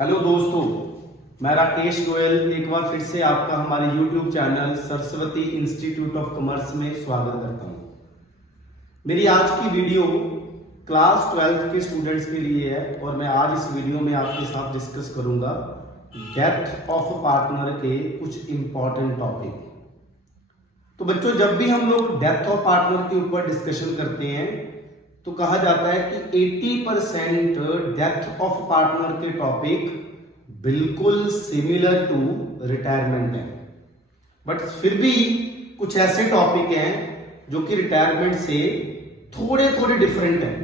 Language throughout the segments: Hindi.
हेलो दोस्तों, मैं राकेश गोयल एक बार फिर से आपका हमारे YouTube channel Saraswati institute of commerce में स्वागत करता हूं। मेरी आज की वीडियो क्लास 12th के स्टूडेंट्स के लिए है और मैं आज इस वीडियो में आपके साथ डिस्कस करूंगा डेप्थ ऑफ पार्टनर के कुछ इंपॉर्टेंट टॉपिक। तो बच्चों, जब भी हम लोग डेप्थ ऑफ पार्टनर के ऊपर डिस्कशन करते हैं तो कहा जाता है कि 80% डेप्थ ऑफ पार्टनर के टॉपिक बिल्कुल सिमिलर टू रिटायरमेंट है, बट फिर भी कुछ ऐसे टॉपिक हैं जो कि रिटायरमेंट से थोड़े थोड़े डिफरेंट हैं।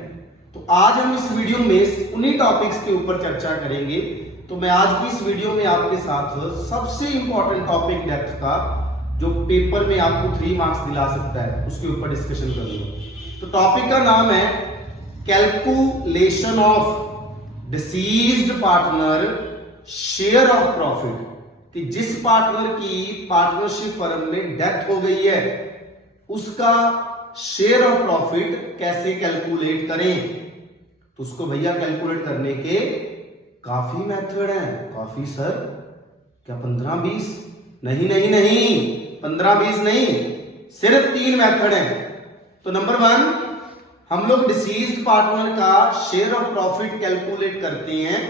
तो आज हम इस वीडियो में उन्हीं टॉपिक्स के ऊपर चर्चा करेंगे। तो मैं आज की इस वीडियो में आपके साथ सबसे इंपॉर्टेंट टॉपिक डेप्थ का, जो पेपर में आपको 3 मार्क्स दिला सकता है, उसके ऊपर डिस्कशन करूंगा। तो टॉपिक का नाम है calculation of deceased partner share of profit, कि जिस पार्टनर की पार्टनरशिप फर्म में डेथ हो गई है उसका शेयर ऑफ प्रॉफिट कैसे कैलकुलेट करें। तो उसको भैया कैलकुलेट करने के काफी मेथड हैं। काफी सर, क्या 15-20? नहीं नहीं नहीं, 15-20 नहीं, सिर्फ 3 मेथड हैं। तो नंबर 1, हम लोग डिसीज्ड पार्टनर का शेयर ऑफ प्रॉफिट कैलकुलेट करते हैं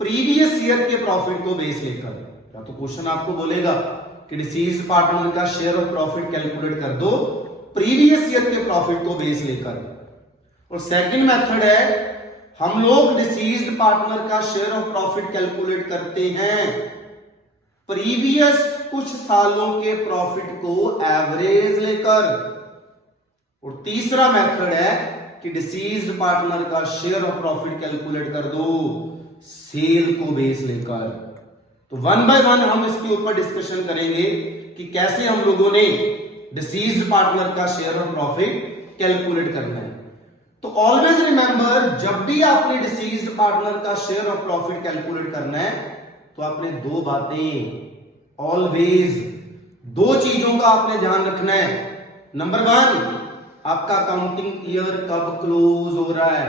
प्रीवियस ईयर के प्रॉफिट को बेस लेकर। या तो क्वेश्चन आपको बोलेगा कि डिसीज्ड पार्टनर का शेयर ऑफ प्रॉफिट कैलकुलेट कर दो प्रीवियस ईयर के प्रॉफिट को बेस लेकर। और सेकंड मेथड है, हम लोग डिसीज्ड पार्टनर का शेयर ऑफ प्रॉफिट कैलकुलेट करते हैं प्रीवियस कुछ सालों के प्रॉफिट को एवरेज लेकर। और तीसरा मेथड है कि डिसीज्ड पार्टनर का शेयर ऑफ प्रॉफिट कैलकुलेट कर दो सेल को बेस लेकर। तो 1 बाय 1 हम इसके ऊपर डिस्कशन करेंगे कि कैसे हम लोगों ने डिसीज्ड पार्टनर का शेयर ऑफ प्रॉफिट कैलकुलेट करना है। तो ऑलवेज रिमेंबर, जब भी आपने डिसीज्ड पार्टनर का शेयर ऑफ प्रॉफिट कैलकुलेट करना है तो आपने 2 बातें, ऑलवेज 2 चीजों का आपने ध्यान रखना है। नंबर 1, आपका अकाउंटिंग ईयर कब क्लोज हो रहा है।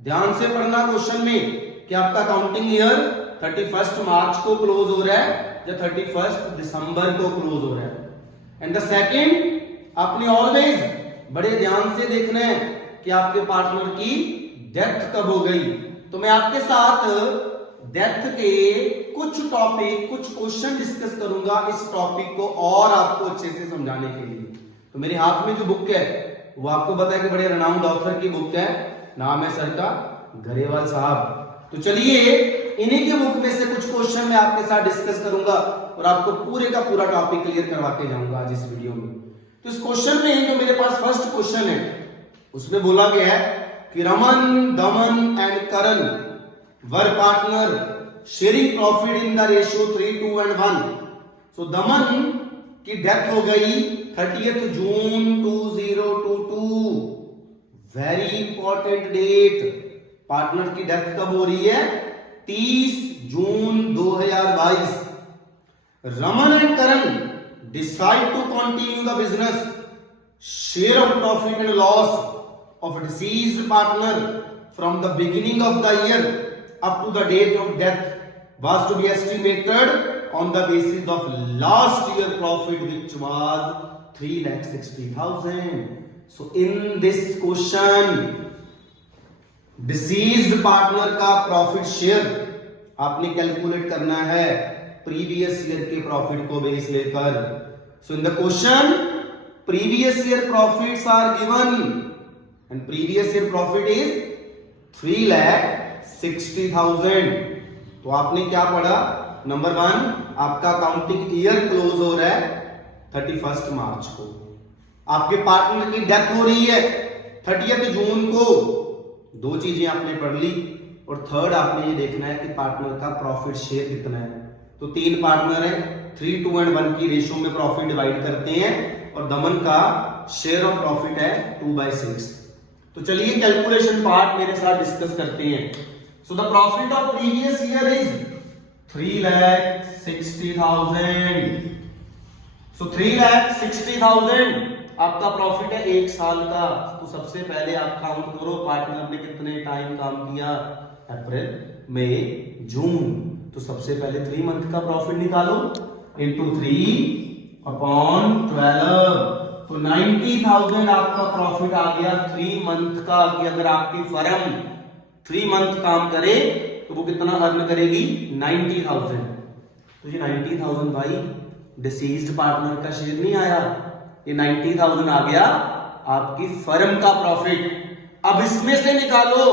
ध्यान से पढ़ना क्वेश्चन में कि आपका अकाउंटिंग ईयर 31 मार्च को क्लोज हो रहा है या 31 दिसंबर को क्लोज हो रहा है। एंड द सेकंड, आपने ऑलवेज बड़े ध्यान से देखना है कि आपके पार्टनर की डेथ कब हो गई। तो मैं आपके साथ डेथ के कुछ टॉपिक, कुछ क्वेश्चन डिस्कस करूंगा इस टॉपिक को और आपको अच्छे से समझाने के लिए। तो मेरे हाथ में जो बुक है वो आपको पता है कि बड़े रनाउंड ऑथर की बुक है, नाम है सर का गरेवाल साहब। तो चलिए इन्हीं की बुक में से कुछ क्वेश्चन मैं आपके साथ डिस्कस करूंगा और आपको पूरे का पूरा टॉपिक क्लियर करवा के जाऊंगा आज इस वीडियो में। तो इस क्वेश्चन में जो मेरे पास फर्स्ट क्वेश्चन है उसमें बोला गया है कि Raman, Daman and Karan were partner sharing profit in the ratio 3:1। So Daman की डेथ हो गई 30 June 2022। Very important date. Partner की डेथ कब हो रही है? 30 June 2022। Raman and Karan decide to continue the business. Share of profit and loss of deceased partner from the beginning of the year up to the date of death was to be estimated on the basis of last year profit, which was 3,60,000. So in this question, deceased partner का प्रॉफिट शेयर आपने कैलकुलेट करना है प्रीवियस ईयर के प्रॉफिट को बेस लेकर। So in the question, previous year profits are given and previous year profit is 3,60,000। तो आपने क्या पढ़ा? नंबर 1, आपका अकाउंटिंग ईयर क्लोज हो रहा है 31 मार्च को, आपके पार्टनर की डेथ हो रही है 30 जून को। 2 चीजें आपने पढ़ ली। और थर्ड, आपने ये देखना है कि पार्टनर का प्रॉफिट शेयर कितना है। तो 3 पार्टनर है, 3:1 की रेशियो में प्रॉफिट डिवाइड करते हैं और दमन का शेयर ऑफ प्रॉफिट है 2/6। तो चलिए कैलकुलेशन पार्ट मेरे साथ डिस्कस करते हैं। So the profit of previous year is 3,60,000. So 3,60,000 आपका प्रॉफिट है 1 साल का। तो सबसे पहले आप काउंट करो पार्टनर ने कितने टाइम काम किया। अप्रैल मई, जून। तो सबसे पहले 3 मंथ का प्रॉफिट निकालो, इंटू 3/12। तो 90,000 आपका प्रॉफिट आ गया 3 मंथ का। कि अगर आपकी फर्म 3 मंथ काम करे तो वो कितना अर्न करेगी? 90,000। तो ये 90,000 भाई डिसीज्ड पार्टनर का शेयर नहीं आया, ये 90,000 आ गया आपकी फर्म का प्रॉफिट। अब इसमें से निकालो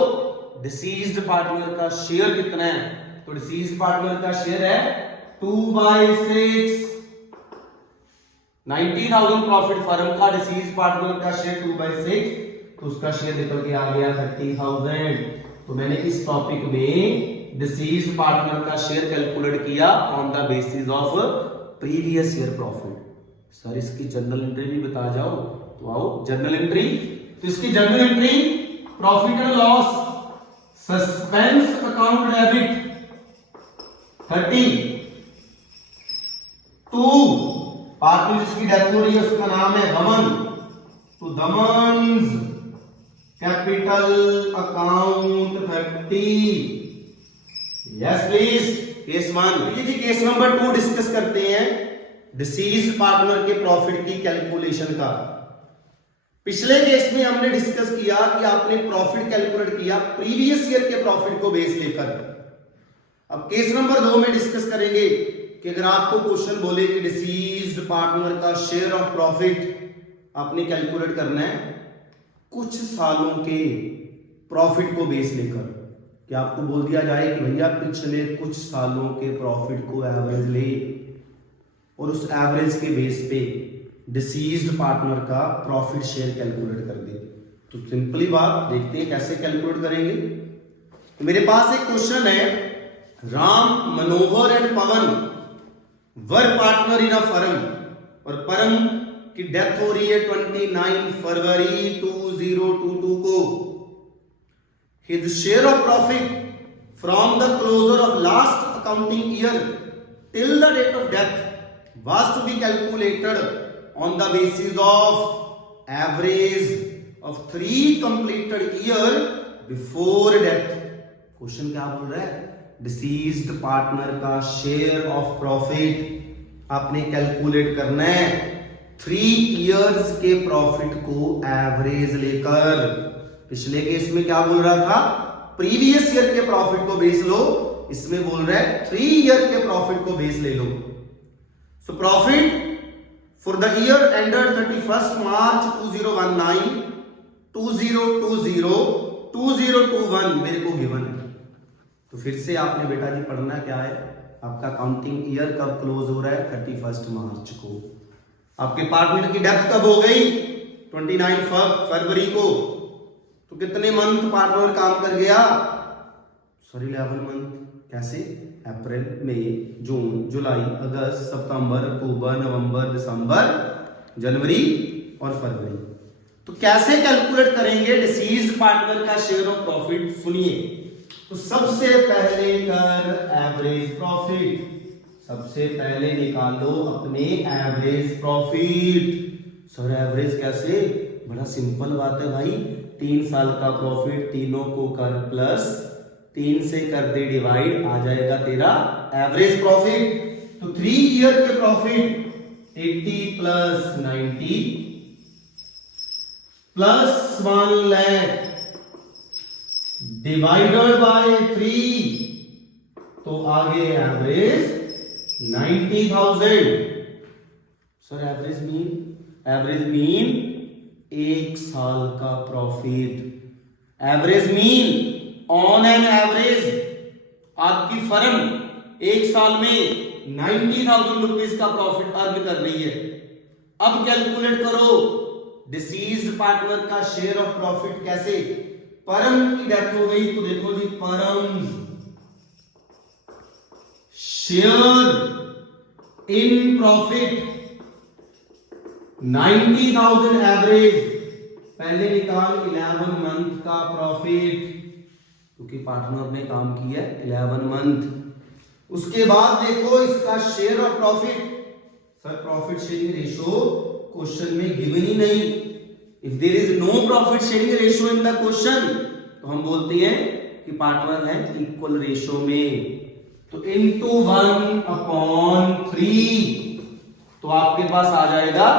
डिसीज्ड पार्टनर का शेयर कितना है। तो डिसीज्ड पार्टनर का शेयर है 2/6। 90,000 प्रॉफिट फर्म का, डिसीज्ड पार्टनर का शेयर 2/6, तो उसका शेयर निकल के आ गया 30,000। तो मैंने इस टॉपिक में डिसीज्ड पार्टनर का शेयर कैलकुलेट किया on the basis of previous year profit. Sir इसकी जर्नल एंट्री भी बता जाओ। तो आओ जर्नल एंट्री। तो इसकी journal entry profit and loss, suspense account debit 32। Partner जिसकी डेथ हो रही है उसका नाम है दमन, तो Daman's capital account 30। Yes please. Case 1 जी, केस नंबर 2 डिस्कस करते हैं डिसीज्ड पार्टनर के प्रॉफिट की कैलकुलेशन का। पिछले केस में हमने डिस्कस किया कि आपने प्रॉफिट कैलकुलेट किया प्रीवियस ईयर के प्रॉफिट को बेस लेकर। अब केस नंबर 2 में डिस्कस करेंगे कि अगर आपको क्वेश्चन बोले कि डिसीज्ड पार्टनर का शेयर ऑफ प्रॉफिट आपने कैलकुलेट करना है कुछ सालों के प्रॉफिट को बेस लेकर, कि आपको बोल दिया जाए कि भैया पिछले कुछ सालों के प्रॉफिट को एवरेज ले और उस एवरेज के बेस पे डिसीज्ड पार्टनर का प्रॉफिट शेयर कैलकुलेट कर दे। तो सिंपली बात देखते हैं कैसे कैलकुलेट करेंगे। तो मेरे पास एक क्वेश्चन है, Ram, Manohar and Pawan were partner in a firm, और फर्म की डेथ हो रही है 29 फरवरी 2022 को। His share of profit from the closure of last accounting year till the date of death was to be calculated on the basis of average of 3 completed year before death। Question क्या बोल रहा है? डिसीज्ड पार्टनर का शेयर ऑफ प्रॉफिट आपने कैलकुलेट करना है 3 इयर्स के प्रॉफिट को एवरेज लेकर। पिछले केस में क्या बोल रहा था? प्रीवियस ईयर के प्रॉफिट को बेस लो, इसमें बोल रहा है 3 ईयर के प्रॉफिट को बेस ले लो। So profit for the year ended 31 March 2019, 2020, 2021 मेरे को गिवन है। तो फिर से आपने बेटा जी पढ़ना क्या है, आपका काउंटिंग ईयर कब क्लोज हो रहा है? 31 मार्च को। आपके पार्टनर की डेथ कब हो गई? 29 फरवरी को। तो कितने मंथ पार्टनर काम कर गया? Sorry 11 month. कैसे? अप्रैल, मई, जून, जुलाई, अगस्त, सितंबर, अक्टूबर, नवंबर, दिसंबर, जनवरी और फरवरी। तो कैसे कैलकुलेट करेंगे डिसीज्ड पार्टनर का शेयर ऑफ प्रॉफिट? सुनिए। तो सबसे पहले कर एवरेज प्रॉफिट, सबसे पहले निकालो अपने एवरेज प्रॉफिट। सर एवरेज कैसे? बड़ा सिंपल बात है भाई, 3 साल का प्रॉफिट तीनों को कर प्लस 3 से कर दे डिवाइड, आ जाएगा तेरा एवरेज प्रॉफिट। तो 3 ईयर के profit 80 plus 90 plus 1 lakh divided by 3, तो आगे एवरेज 90,000। सर एवरेज मीन 1 साल का profit. Average mean on an average आपकी फर्म 1 साल में 90,000 रुपीज का प्रॉफिट अर्न कर रही है। अब कैलकुलेट करो डिसीज्ड पार्टनर का शेयर ऑफ प्रॉफिट कैसे? परम की डेथ हो गई तो देखो जी, परम शेयर इन प्रॉफिट 90,000 एवरेज। पहले निकाल 11 मंथ का प्रॉफिट, क्योंकि पार्टनर ने काम किया 11 मंथ। उसके बाद देखो इसका share of profit. Sir profit sharing ratio question में गिवन ही नहीं। If there is no profit sharing ratio in the question तो हम बोलते हैं कि पार्टनर है इक्वल रेशो में, तो इंटू 1/3, तो आपके पास आ जाएगा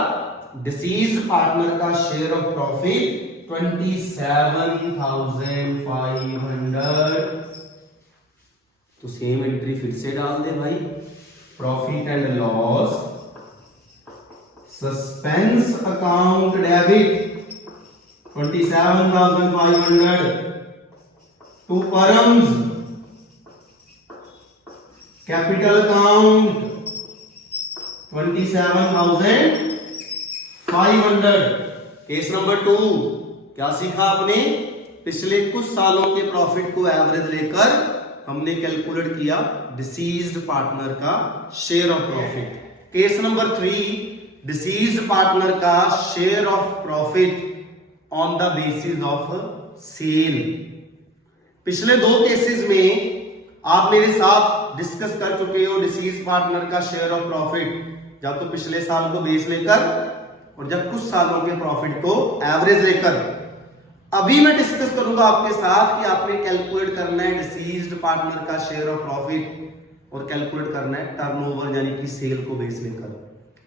डिसीज्ड पार्टनर का शेयर ऑफ प्रॉफिट 27,500। तो सेम एंट्री फिर से डाल दे भाई, profit and loss suspense account debit 27,500 to Param's capital account 27,500। Case number 2, क्या सीखा आपने? पिछले कुछ सालों के प्रॉफिट को एवरेज लेकर हमने कैलकुलेट किया डिसीज्ड पार्टनर का share of profit. Case number 3, deceased partner का share of profit on the basis of sale. पिछले 2 केसेस में आप मेरे साथ डिस्कस कर चुके हो डिसीज्ड पार्टनर का शेयर ऑफ प्रॉफिट, जब तो पिछले साल को बेस लेकर और जब कुछ सालों के प्रॉफिट को एवरेज लेकर। अभी मैं डिस्कस करूंगा आपके साथ कि आपने कैलकुलेट करना है डिसीज्ड पार्टनर का शेयर ऑफ प्रॉफिट और कैलकुलेट करना है टर्नओवर यानी कि सेल को बेस लेकर।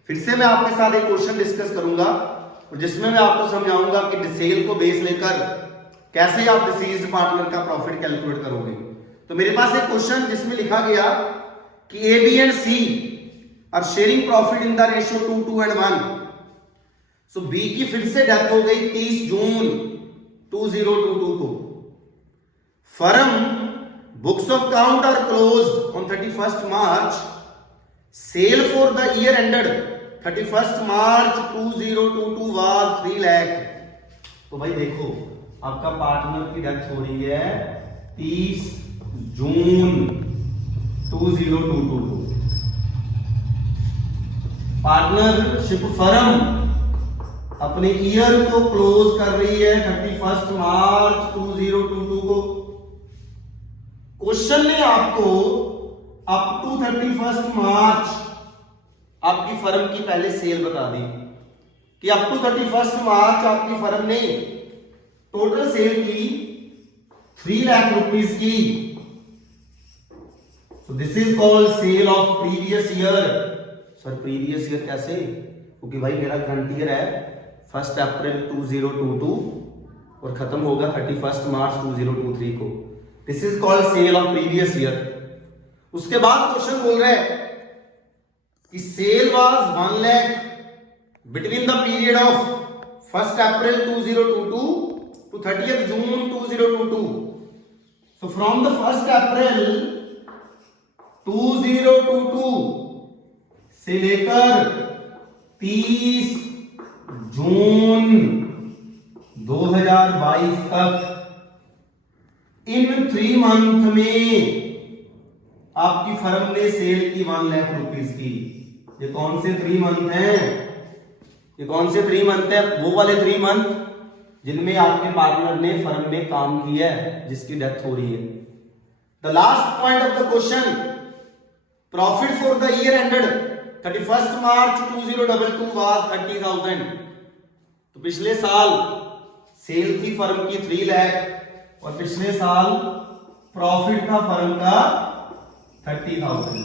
फिर से मैं आपके साथ एक क्वेश्चन डिस्कस करूंगा और जिसमें मैं आपको समझाऊंगा कि सेल को बेस लेकर कैसे आप डिसीज्ड पार्टनर का प्रॉफिट कैलकुलेट करोगे। तो मेरे पास एक क्वेश्चन जिसमें लिखा गया कि A B and C are sharing profit in the ratio 2:1। So B की फिर से डेथ हो गई 30 जून 2022 को। Firm books of account are closed on 31st March. Sale for the year ended 31st March 2022 was 3 lakh. तो भाई देखो, आपका पार्टनर की डेथ हो रही है 30 जून 2022 को। पार्टनरशिप फर्म अपने ईयर को क्लोज कर रही है 31st मार्च 2022 को। क्वेश्चन ने आपको अप टू 31st मार्च आपकी फर्म की पहले सेल बता दी कि अप टू 31st मार्च आपकी फर्म ने टोटल सेल की 3 लाख रुपीस की। So this is called sale of previous year. Sir previous year कैसे? क्योंकि भाई मेरा करंट ईयर है 1 अप्रैल 2022 और खत्म होगा 31st मार्च 2023 को। This is called sale of previous year. उसके बाद क्वेश्चन बोल रहे हैं कि sale was 1 lakh between the period of 1 April 2022 to 30th June 2022। So from the 1 April 2022 से लेकर 30 जून 2022 तक इन 3 मंथ में आपकी फर्म ने सेल की 1 लाख रुपीस की। ये कौन से 3 मंथ हैं? ये कौन से 3 मंथ है? वो वाले 3 मंथ जिनमें आपके पार्टनर ने फर्म में काम किया है जिसकी डेथ हो रही है। The last point of the question, profit for the year ended 31st March 2022 was 30,000। तो पिछले साल सेल थी फर्म की 3 लाख और पिछले साल प्रॉफिट था फर्म का 30,000।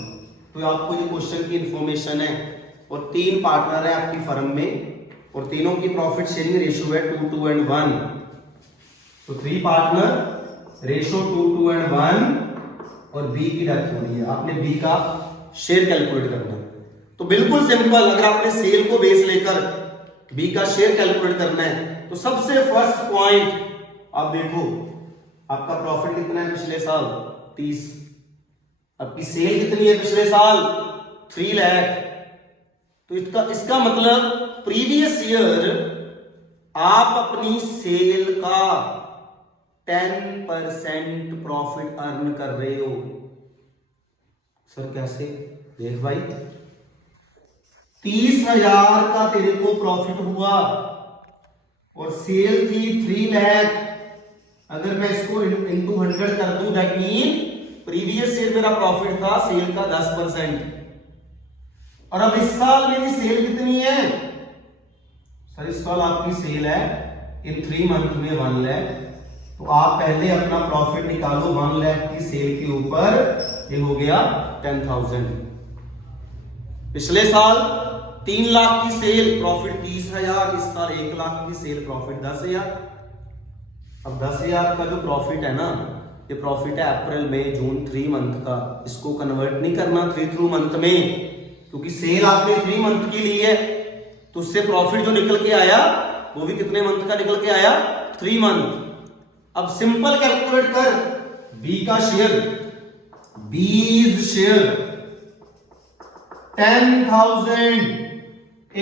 तो आपको ये क्वेश्चन की इंफॉर्मेशन है और 3 पार्टनर है आपकी फर्म में और तीनों की प्रॉफिट शेयरिंग रेशियो है 2:1। तो 3 पार्टनर, रेशियो 2:1 और बी की डेथ हो रही है। आपने बी का शेयर कैलकुलेट करना है। तो बिल्कुल सिंपल, अगर आपने सेल को बेस लेकर बी का शेयर कैलकुलेट करना है तो सबसे फर्स्ट पॉइंट आप देखो, आपका प्रॉफिट कितना है पिछले साल 30, आपकी सेल कितनी है पिछले साल 3 लाख। तो इसका मतलब प्रीवियस ईयर आप अपनी सेल का 10% प्रॉफिट अर्न कर रहे हो। सर कैसे? देख भाई, 30,000 का तेरे को प्रॉफिट हुआ और सेल थी 3 लाख। अगर मैं इसको इंटू 100 कर दूं, दैट मीन प्रीवियस ईयर मेरा प्रॉफिट था सेल का 10%। और अब इस साल मेरी सेल कितनी है? सर इस साल आपकी सेल है इन 3 मंथ में 1 लाख। तो आप पहले अपना प्रॉफिट निकालो 1 लाख की सेल के ऊपर, ये हो गया 10,000। पिछले साल 3 लाख की सेल प्रॉफिट 30,000, इस साल 1 लाख की सेल प्रॉफिट 10,000। अब 10,000 का जो प्रॉफिट है ना, ये प्रॉफिट है अप्रैल मई जून 3 मंथ का। इसको कन्वर्ट नहीं करना 3 थ्रू मंथ में, क्योंकि सेल आपने 3 मंथ की ली है, तो उससे प्रॉफिट जो निकल के आया वो भी कितने मंथ का निकल के आया, 3 मंथ। अब सिंपल कैलकुलेट कर, बी का शेयर, बीज शेयर 10,000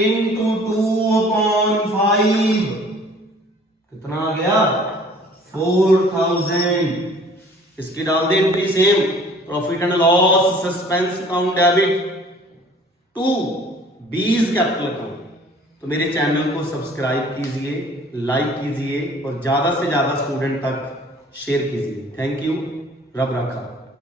इंटू 2/5 कितना आ गया, 4,000। इसकी डाल दे एंट्री same, profit and loss suspense account debit to B's capital account. तो मेरे चैनल को सब्सक्राइब कीजिए, लाइक कीजिए और ज्यादा से ज्यादा स्टूडेंट तक शेयर कीजिए। थैंक यू, रब रखा।